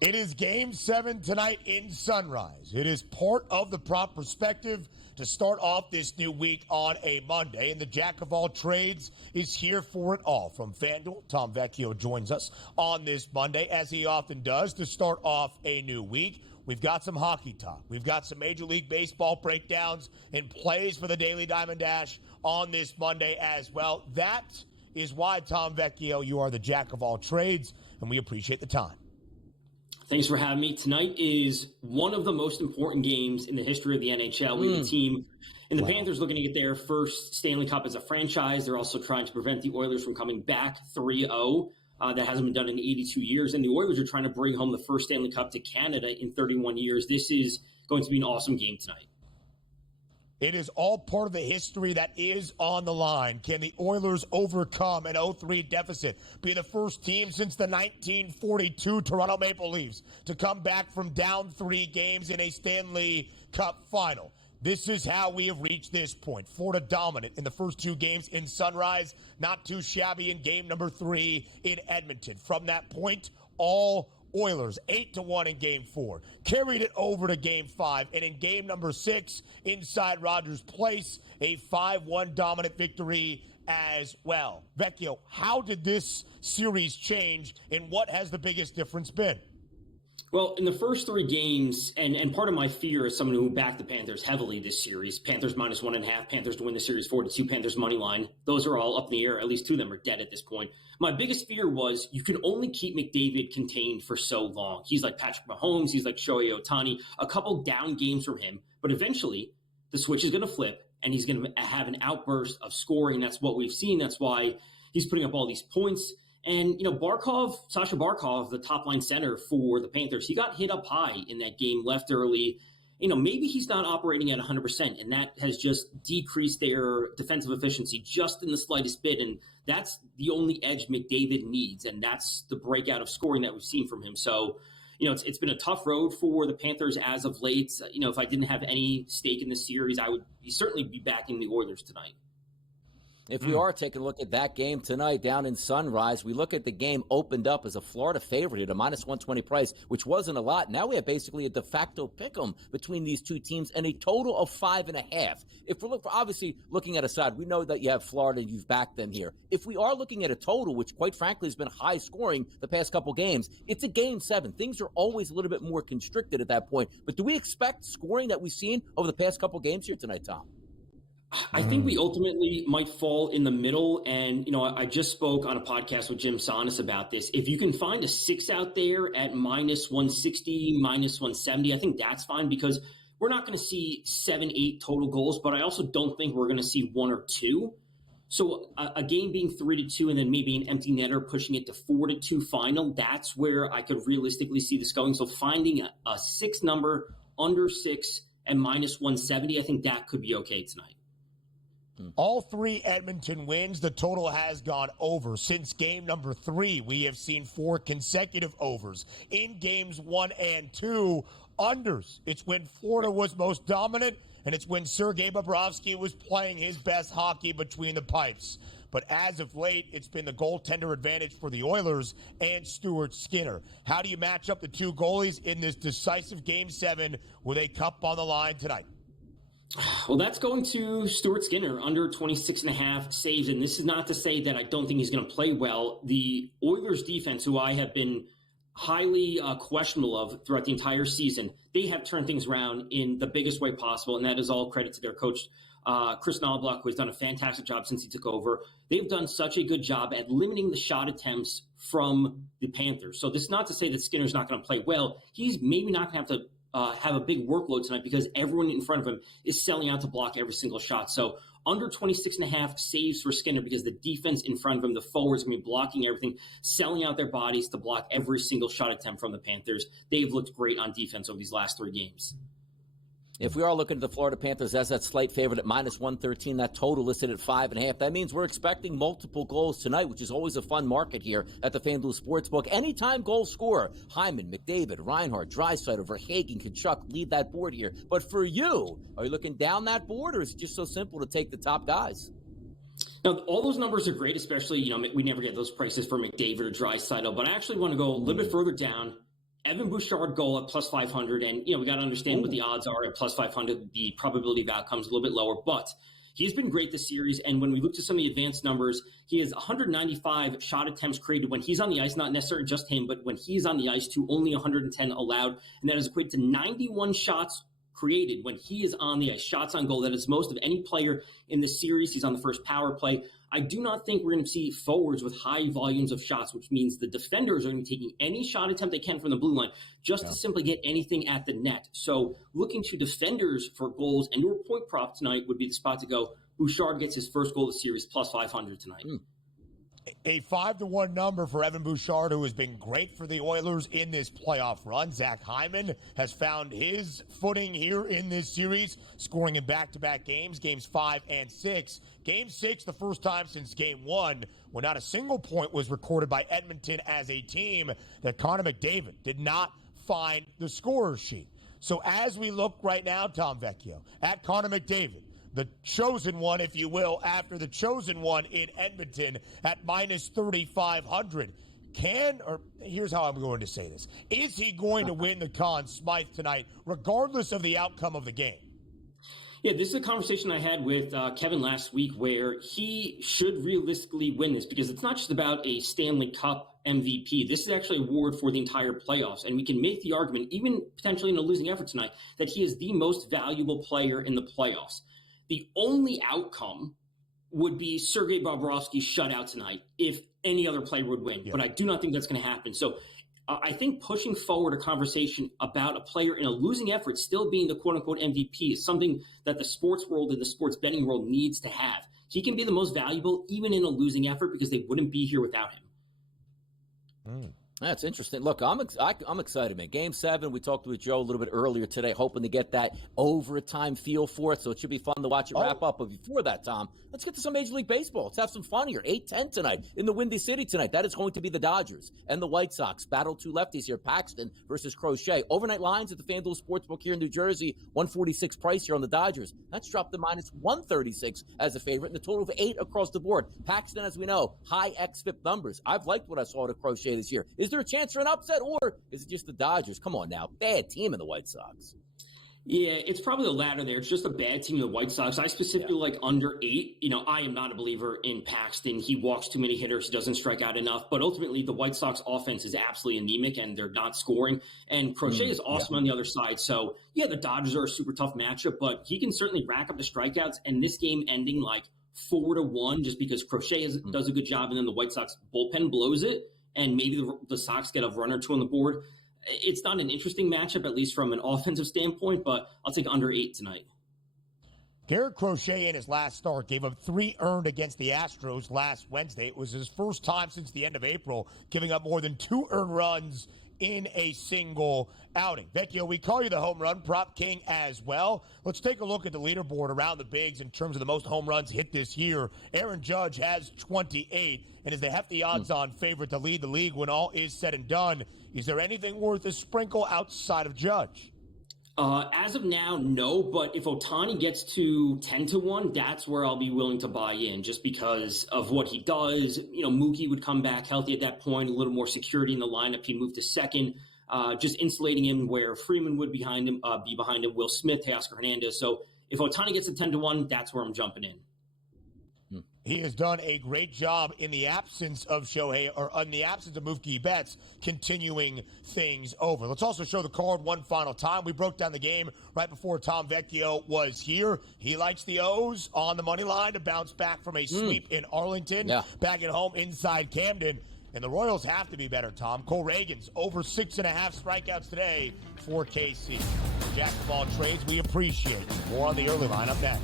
It is Game 7 tonight in Sunrise. It is part of the prop perspective to start off this new week on a Monday. And the jack of all trades is here for it all. From FanDuel, Tom Vecchio joins us on this Monday, as he often does, to start off a new week. We've got some hockey talk. We've got some Major League Baseball breakdowns and plays for the Daily Diamond Dash on this Monday as well. That is why, Tom Vecchio, you are the jack of all trades, and we appreciate the time. Thanks for having me. Tonight is one of the most important games in the history of the NHL. We have a team, and the Panthers looking to get their first Stanley Cup as a franchise. They're also trying to prevent the Oilers from coming back 3-0. That hasn't been done in 82 years. And the Oilers are trying to bring home the first Stanley Cup to Canada in 31 years. This is going to be an awesome game tonight. It is all part of the history that is on the line. Can the Oilers overcome an 0-3 deficit, be the first team since the 1942 Toronto Maple Leafs to come back from down 3 games in a Stanley Cup final? This is how we have reached this point. Florida dominant in the first 2 games in Sunrise, not too shabby in game number 3 in Edmonton. From that point, all Oilers 8-1 in game 4, carried it over to game 5, and in game number 6 inside Rogers Place, a 5-1 dominant victory as well. Vecchio, how did this series change, and what has the biggest difference been? Well, in the first 3 games, and part of my fear as someone who backed the Panthers heavily this series, Panthers -1.5, Panthers to win the series 4-2, Panthers money line, those are all up in the air. At least 2 of them are dead at this point. My biggest fear was you can only keep McDavid contained for so long. He's like Patrick Mahomes, he's like Shohei Ohtani, a couple down games from him, but eventually the switch is going to flip and he's going to have an outburst of scoring. That's what we've seen. That's why he's putting up all these points. And, Sasha Barkov, the top-line center for the Panthers, he got hit up high in that game, left early. Maybe he's not operating at 100%, and that has just decreased their defensive efficiency just in the slightest bit. And that's the only edge McDavid needs, and that's the breakout of scoring that we've seen from him. So, it's been a tough road for the Panthers as of late. If I didn't have any stake in this series, I would certainly be backing the Oilers tonight. If we are taking a look at that game tonight down in Sunrise, we look at the game opened up as a Florida favorite at a -120 price, which wasn't a lot. Now we have basically a de facto pick'em between these 2 teams and a total of 5.5. If we're obviously looking at a side, we know that you have Florida and you've backed them here. If we are looking at a total, which quite frankly has been high scoring the past couple games, it's a game 7. Things are always a little bit more constricted at that point. But do we expect scoring that we've seen over the past couple games here tonight, Tom? I think we ultimately might fall in the middle. And, I just spoke on a podcast with Jim Sonis about this. If you can find a 6 out there at -160, -170, I think that's fine because we're not going to see 7, 8 total goals, but I also don't think we're going to see 1 or 2. So a game being 3-2 and then maybe an empty netter pushing it to 4-2 final, that's where I could realistically see this going. So finding a 6 number under 6 and -170, I think that could be okay tonight. All 3 Edmonton wins, the total has gone over. Since game number 3, we have seen 4 consecutive overs. In games 1 and 2, unders. It's when Florida was most dominant, and it's when Sergei Bobrovsky was playing his best hockey between the pipes. But as of late, it's been the goaltender advantage for the Oilers and Stuart Skinner. How do you match up the 2 goalies in this decisive Game 7 with a cup on the line tonight? Well, that's going to Stuart Skinner, under 26.5 saves. And this is not to say that I don't think he's going to play well. The Oilers defense, who I have been highly questionable of throughout the entire season, they have turned things around in the biggest way possible. And that is all credit to their coach, Chris Knoblauch, who has done a fantastic job since he took over. They've done such a good job at limiting the shot attempts from the Panthers. So this is not to say that Skinner's not going to play well. He's maybe not going to have to have a big workload tonight because everyone in front of him is selling out to block every single shot. So under 26.5 saves for Skinner because the defense in front of him, the forwards, going to be blocking everything, selling out their bodies to block every single shot attempt from the Panthers. They've looked great on defense over these last 3 games. If we are looking at the Florida Panthers as that slight favorite at -113, that total listed at 5.5, that means we're expecting multiple goals tonight, which is always a fun market here at the FanDuel Sportsbook. Anytime goal scorer, Hyman, McDavid, Reinhart, Draisaitl, Verhaeghe, Tkachuk lead that board here. But for you, are you looking down that board, or is it just so simple to take the top guys? Now, all those numbers are great, especially, we never get those prices for McDavid or Draisaitl, but I actually want to go a little bit further down Evan Bouchard goal at plus 500. And, we got to understand what the odds are at plus 500. The probability of outcomes a little bit lower, but he's been great this series. And when we look to some of the advanced numbers, he has 195 shot attempts created when he's on the ice, not necessarily just him, but when he's on the ice to only 110 allowed. And that is equated to 91 shots created when he is on the ice. Shots on goal, that is most of any player in the series. He's on the first power play. I do not think we're going to see forwards with high volumes of shots, which means the defenders are going to be taking any shot attempt they can from the blue line just to simply get anything at the net. So looking to defenders for goals and your point prop tonight would be the spot to go. Bouchard gets his first goal of the series, plus 500 tonight. A 5-1 number for Evan Bouchard, who has been great for the Oilers in this playoff run. Zach Hyman has found his footing here in this series, scoring in back-to-back games, games 5 and 6. Game 6, the first time since game 1, when not a single point was recorded by Edmonton as a team, that Connor McDavid did not find the scorer's sheet. So as we look right now, Tom Vecchio, at Connor McDavid, the chosen one, if you will, after the chosen one in Edmonton at minus 3,500. Here's how I'm going to say this. Is he going to win the Conn Smythe tonight, regardless of the outcome of the game? Yeah, this is a conversation I had with Kevin last week where he should realistically win this because it's not just about a Stanley Cup MVP. This is actually an award for the entire playoffs. And we can make the argument, even potentially in a losing effort tonight, that he is the most valuable player in the playoffs. The only outcome would be Sergei Bobrovsky's shutout tonight if any other player would win. Yeah. But I do not think that's going to happen. So I think pushing forward a conversation about a player in a losing effort still being the quote-unquote MVP is something that the sports world and the sports betting world needs to have. He can be the most valuable even in a losing effort because they wouldn't be here without him. That's interesting. Look, I'm excited, man. Game 7, we talked with Joe a little bit earlier today, hoping to get that overtime feel for it, so it should be fun to watch it wrap up. But before that, Tom, let's get to some Major League Baseball. Let's have some fun here. 8-10 tonight in the Windy City tonight. That is going to be the Dodgers and the White Sox. Battle two lefties here, Paxton versus Crochet. Overnight lines at the FanDuel Sportsbook here in New Jersey, 146 price here on the Dodgers. That's dropped to minus 136 as a favorite, and a total of 8 across the board. Paxton, as we know, high XFIP numbers. I've liked what I saw at Crochet this year. Is there a chance for an upset, or is it just the Dodgers? Come on now. Bad team in the White Sox. Yeah, it's probably the latter there. It's just a bad team in the White Sox. I specifically like under 8. I am not a believer in Paxton. He walks too many hitters. He doesn't strike out enough. But ultimately, the White Sox offense is absolutely anemic, and they're not scoring. And Crochet is awesome on the other side. So, yeah, the Dodgers are a super tough matchup, but he can certainly rack up the strikeouts. And this game ending like 4-1 just because Crochet does a good job, and then the White Sox bullpen blows it. And maybe the Sox get a run or two on the board. It's not an interesting matchup, at least from an offensive standpoint, but I'll take under 8 tonight. Garrett Crochet in his last start gave up 3 earned against the Astros last Wednesday. It was his first time since the end of April, giving up more than 2 earned runs in a single outing. Vecchio, we call you the home run prop king as well. Let's take a look at the leaderboard around the bigs in terms of the most home runs hit this year. Aaron Judge has 28 and is the hefty odds-on favorite to lead the league when all is said and done. Is there anything worth a sprinkle outside of Judge? As of now, no, but if Ohtani gets to 10-1, that's where I'll be willing to buy in just because of what he does. Mookie would come back healthy at that point, a little more security in the lineup. He'd move to second, just insulating him where Freeman would be behind him, Will Smith, Teoscar Hernandez. So if Ohtani gets to 10-1, that's where I'm jumping in. He has done a great job in the absence of Shohei, or in the absence of Mookie Betts, continuing things over. Let's also show the card one final time. We broke down the game right before Tom Vecchio was here. He likes the O's on the money line to bounce back from a sweep in Arlington, back at home inside Camden. And the Royals have to be better, Tom. Cole Reagan's over 6.5 strikeouts today for KC. Jack of all trades, we appreciate it. More on the early line up next.